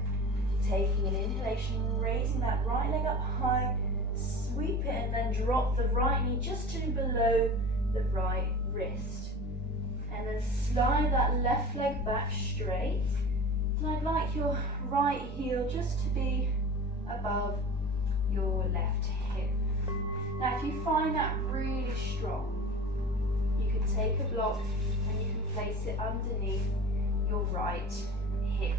taking an inhalation, raising that right leg up high, sweep it and then drop the right knee just to below the right wrist. And then slide that left leg back straight. And I'd like your right heel just to be above your left hip. Now if you find that really strong, you can take a block and you can place it underneath your right hip.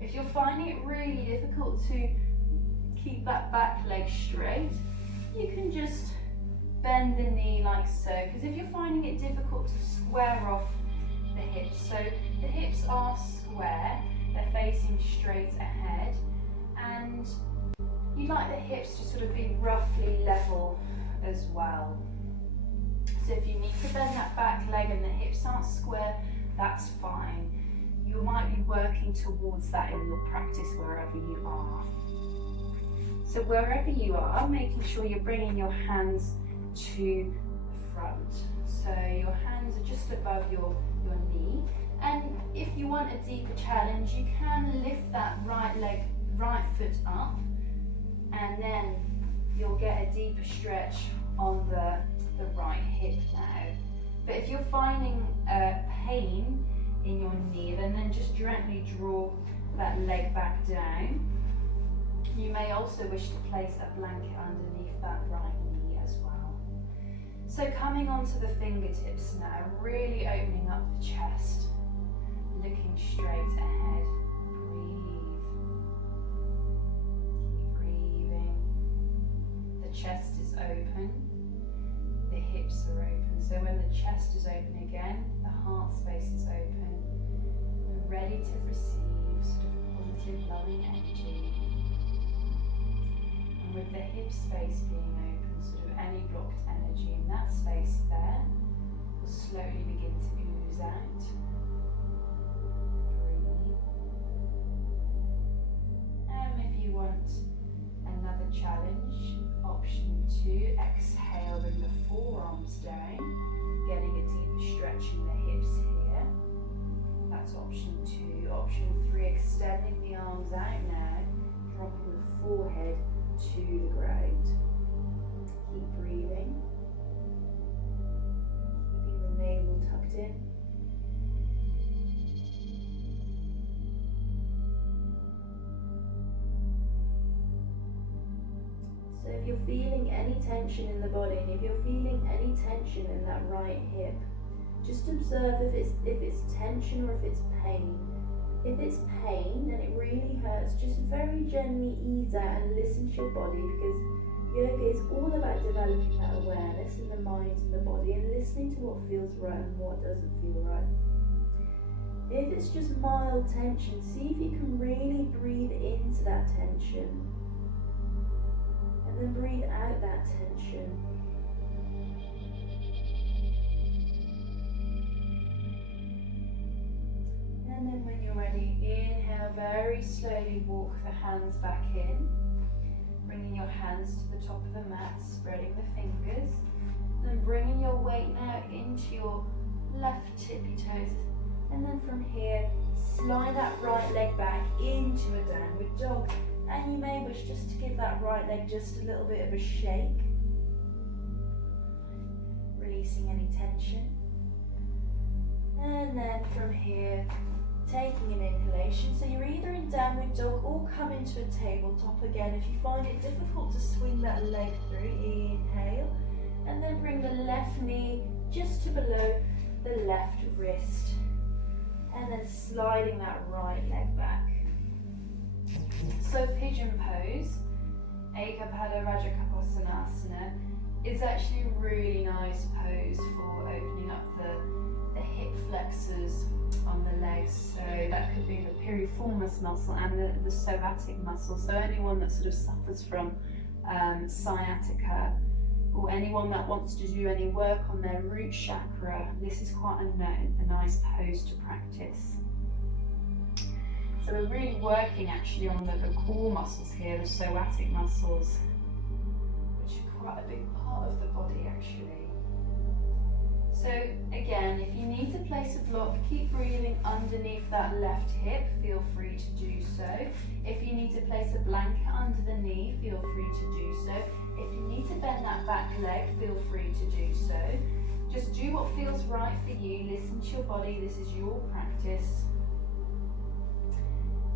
If you're finding it really difficult to keep that back leg straight, you can just bend the knee like so, because if you're finding it difficult to square off the hips, so the hips are square, they're facing straight ahead, and you'd like the hips to sort of be roughly level as well. So if you need to bend that back leg and the hips aren't square, that's fine. You might be working towards that in your practice wherever you are. So wherever you are, making sure you're bringing your hands to the front. just above your knee. And if you want a deeper challenge, you can lift that right foot up, and then you'll get a deeper stretch on the right hip now. But if you're finding pain in your knee, then just gently draw that leg back down. You may also wish to place a blanket underneath that right knee as well. So coming onto the fingertips now, really opening up the chest, looking straight ahead. Breathe. Keep breathing. The chest is open. The hips are open. So when the chest is open again, the heart space is open. We're ready to receive sort of positive, loving energy. And with the hip space being open, sort of any blocked energy in that space there will slowly begin to ooze out. Breathe. And if you want another challenge, option 2, exhale, bring the forearms down, getting a deeper stretch in the hips here. That's option 2. Option 3, extending the arms out now, dropping the forehead to the ground. Keep breathing. Keeping the navel tucked in. So if you're feeling any tension in the body, and if you're feeling any tension in that right hip, just observe if it's tension or if it's pain. If it's pain and it really hurts, just very gently ease out and listen to your body, because yoga is all about developing that awareness in the mind and the body and listening to what feels right and what doesn't feel right. If it's just mild tension, see if you can really breathe into that tension. And then breathe out that tension. And then when you're ready, inhale, very slowly walk the hands back in. Bringing your hands to the top of the mat, spreading the fingers. Then bringing your weight now into your left tippy toes. And then from here, slide that right leg back into a downward dog. And you may wish just to give that right leg just a little bit of a shake. Releasing any tension. And then from here, taking an inhalation. So you're either in downward dog or come into a tabletop again. If you find it difficult to swing that leg through, inhale. And then bring the left knee just to below the left wrist. And then sliding that right leg back. So pigeon pose, Ekapada Rajakaposanasana, is actually a really nice pose for opening up the hip flexors on the legs. So that could be the piriformis muscle and the psoatic muscle. So anyone that sort of suffers from sciatica, or anyone that wants to do any work on their root chakra, this is quite a nice pose to practice. So we're really working actually on the core muscles here, the psoatic muscles, which are quite a big part of the body actually. So again, if you need to place a block, keep breathing underneath that left hip, feel free to do so. If you need to place a blanket under the knee, feel free to do so. If you need to bend that back leg, feel free to do so. Just do what feels right for you, listen to your body, this is your practice.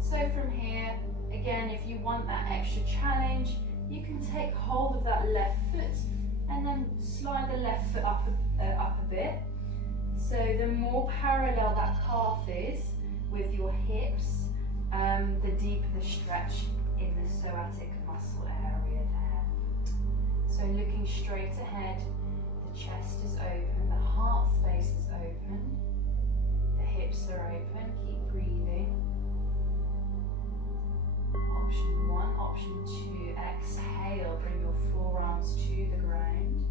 So from here, again, if you want that extra challenge, you can take hold of that left foot and then slide the left foot up a bit. So the more parallel that calf is with your hips, the deeper the stretch in the psoatic muscle area there. So looking straight ahead, the chest is open, the heart space is open, the hips are open, keep breathing. Option 1, option 2, exhale, bring your forearms to the ground.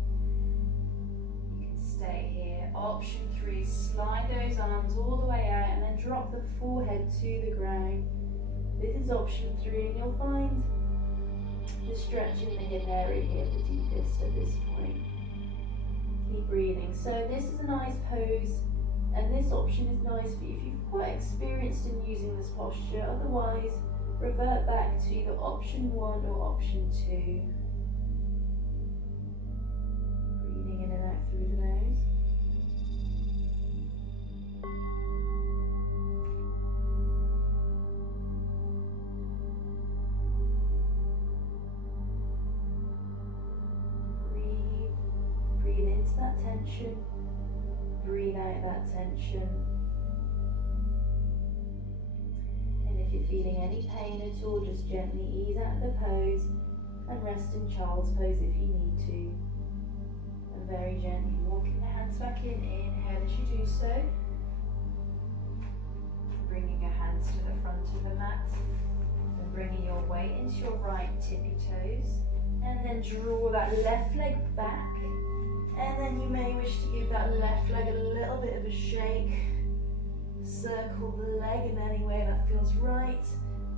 You can stay here. Option 3, slide those arms all the way out and then drop the forehead to the ground. This is option 3, and you'll find the stretch in the hip area here the deepest at this point. keep breathing. So this is a nice pose, and this option is nice for you if you're quite experienced in using this posture. Otherwise, revert back to either option 1 or option 2. Breathing in and out through the nose. Breathe into that tension. Breathe out that tension. And if you're feeling any pain at all, just gently ease out of the pose and rest in child's pose if you need to. And very gently walking the hands back in. Inhale as you do so. Bringing your hands to the front of the mat. And bringing your weight into your right tippy toes. And then draw that left leg back. And then you may wish to give that left leg a little bit of a shake. Circle the leg in any way that feels right.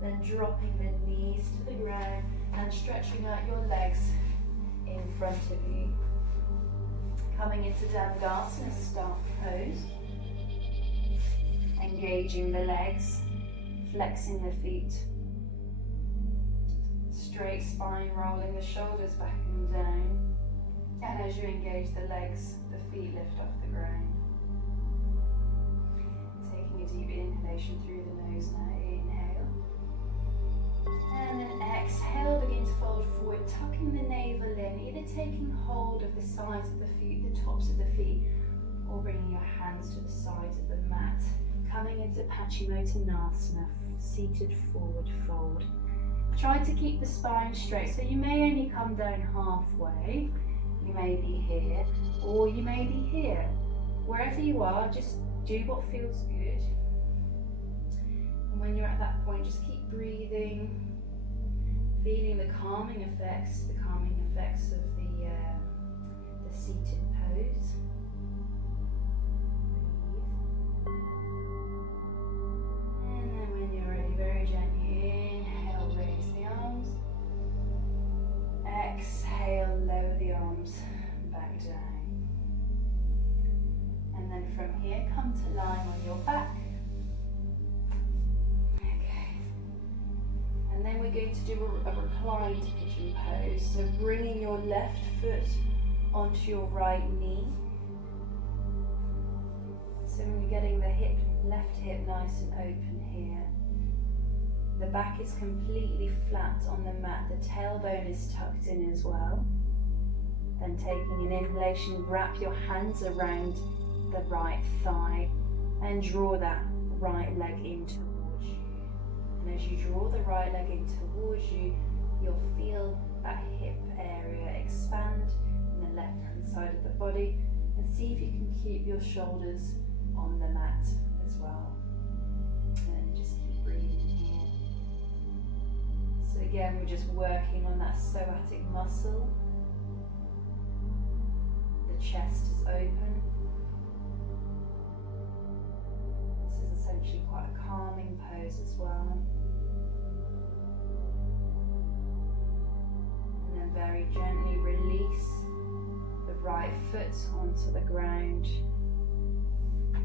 Then dropping the knees to the ground and stretching out your legs in front of you. Coming into Dandasana start pose. Engaging the legs, flexing the feet. Straight spine, rolling the shoulders back and down. And as you engage the legs, the feet lift off the ground. Taking a deep inhalation through the nose now. Inhale. And then exhale, begin to fold forward, tucking the navel in, either taking hold of the sides of the feet, the tops of the feet, or bringing your hands to the sides of the mat. Coming into Paschimottanasana, seated forward fold. Try to keep the spine straight, so you may only come down halfway. You may be here, or you may be here. Wherever you are, just do what feels good. And when you're at that point, just keep breathing, feeling the calming effects of the seated pose. Breathe. And then when you're ready, very gently inhale, raise the arms. Exhale, lower the arms back down. And then from here, come to lying on your back. Okay. And then we're going to do a reclined pigeon pose. So bringing your left foot onto your right knee. So we're getting the left hip nice and open here. The back is completely flat on the mat. The tailbone is tucked in as well. Then taking an inhalation, wrap your hands around the right thigh and draw that right leg in towards you. And as you draw the right leg in towards you, you'll feel that hip area expand on the left hand side of the body, and see if you can keep your shoulders on the mat as well. And just keep breathing here. So again, we're just working on that psoatic muscle. The chest is open. This is essentially quite a calming pose as well. And then very gently release the right foot onto the ground,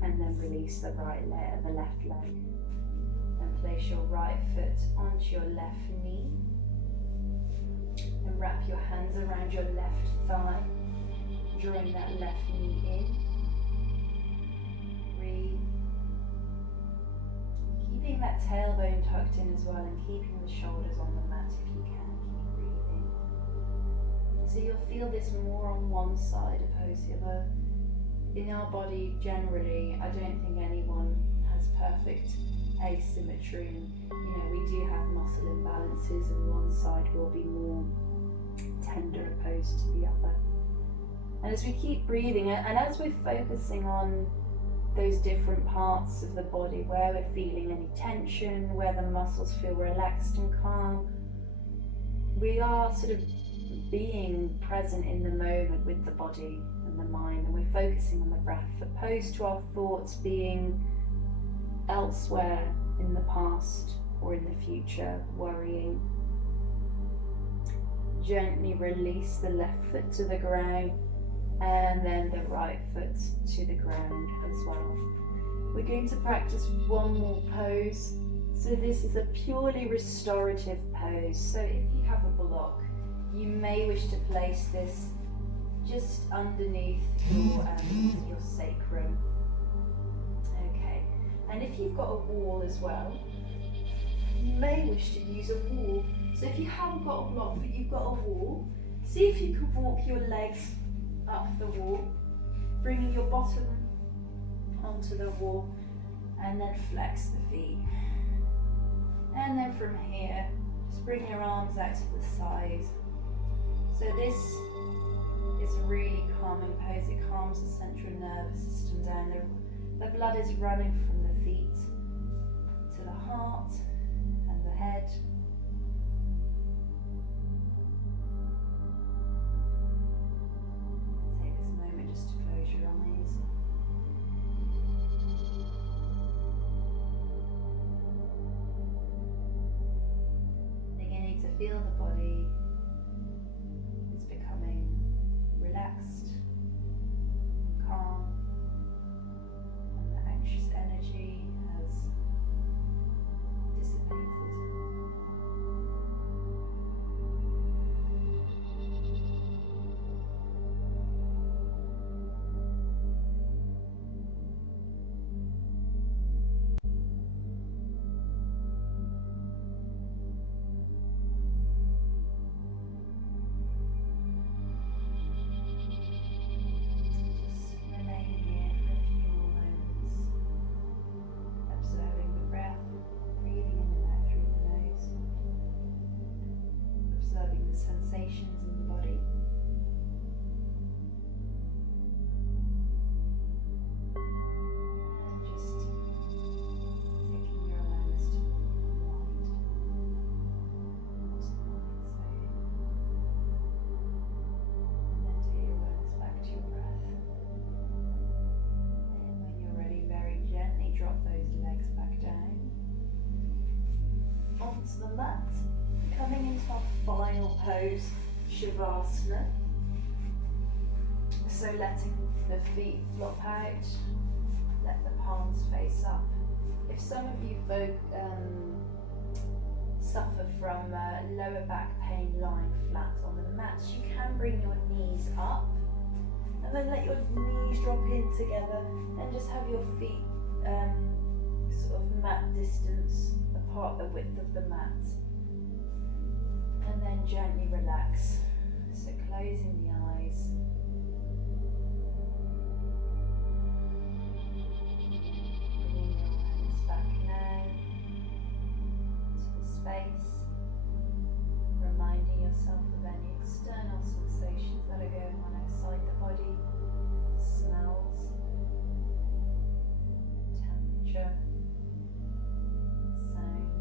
and then release the left leg. Then place your right foot onto your left knee and wrap your hands around your left thigh, drawing that left knee in. Breathe. Keeping that tailbone tucked in as well, and keeping the shoulders on the mat if you can. Keep breathing. So you'll feel this more on one side opposed to the other. In our body generally, I don't think anyone has perfect asymmetry, and we do have muscle imbalances, and one side will be more tender opposed to the other. And as we keep breathing, and as we're focusing on those different parts of the body where we're feeling any tension, where the muscles feel relaxed and calm, we are sort of being present in the moment with the body and the mind, and we're focusing on the breath, opposed to our thoughts being elsewhere in the past or in the future, worrying. Gently release the left foot to the ground and then the right foot to the ground as well. We're going to practice one more pose. So this is a purely restorative pose. So if you have a block, you may wish to place this just underneath your sacrum. Okay, and if you've got a wall as well, you may wish to use a wall. So if you haven't got a block but you've got a wall, see if you can walk your legs up the wall, bringing your bottom onto the wall, and then flex the feet. And then from here, just bring your arms out to the side. So this is a really calming pose. It calms the central nervous system down. The blood is running from the feet to the heart and the head. Take this moment just to close your eyes. Beginning to feel the body is becoming relaxed and calm, and the anxious energy has dissipated. Sensations in the body. And just taking your awareness to the mind. What's the mind saying? And then take your awareness back to your breath. And when you're ready, very gently drop those legs back down onto the mat. Coming into our final pose, Shavasana. So letting the feet flop out, let the palms face up. If some of you suffer from lower back pain lying flat on the mat, you can bring your knees up and then let your knees drop in together and just have your feet sort of mat distance apart, the width of the mat. And then gently relax. So closing the eyes. Bringing your hands back now to the space. Reminding yourself of any external sensations that are going on outside the body. Smells, temperature, sounds.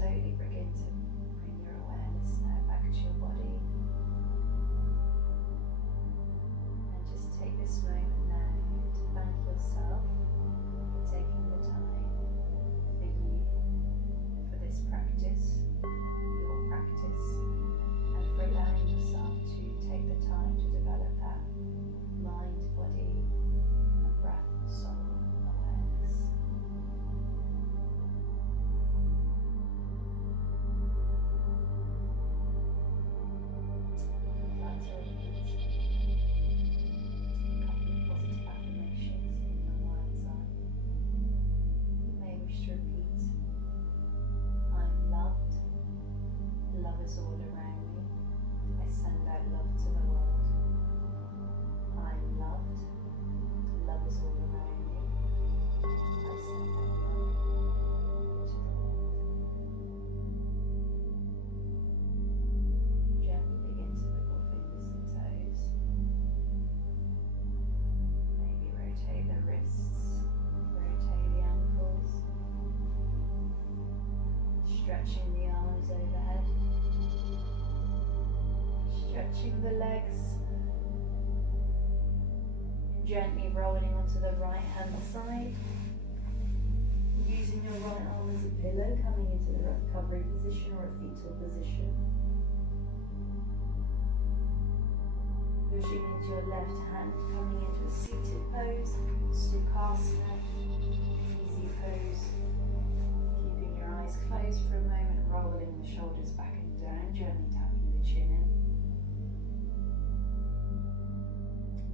slowly begin to bring your awareness now back to your body. And just take this moment now to thank yourself for taking the time for you, for this practice, your practice, and for allowing yourself to take the time to develop that mind, body, and breath, soul awareness. I'd like to repeat a couple of positive affirmations in your mind's eye. You may wish to repeat, I'm loved, love is all around me, I send out love to the world. I'm loved, love is all around me, I send out love to the world. Gently begin to wiggle fingers and toes. Maybe rotate the wrists, rotate the ankles, stretching the arms overhead, stretching the legs, gently rolling onto the right hand side, using your right arm as a pillow, coming into the recovery position or a fetal position. Pushing into your left hand, coming into a seated pose, Sukhasana, easy pose. Keeping your eyes closed for a moment, rolling the shoulders back and down, gently tapping the chin in.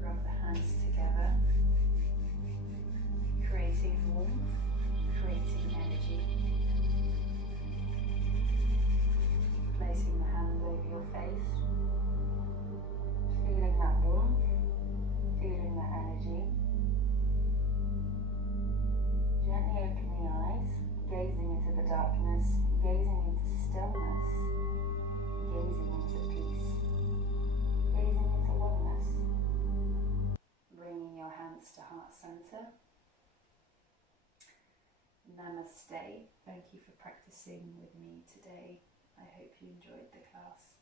Rub the hands together, creating warmth, creating energy. Placing the hand over your face, feeling that warmth, feeling that energy. Gently open the eyes, gazing into the darkness, gazing into stillness, gazing into peace, gazing into oneness. Bringing your hands to heart center. Namaste. Thank you for practicing with me today. I hope you enjoyed the class.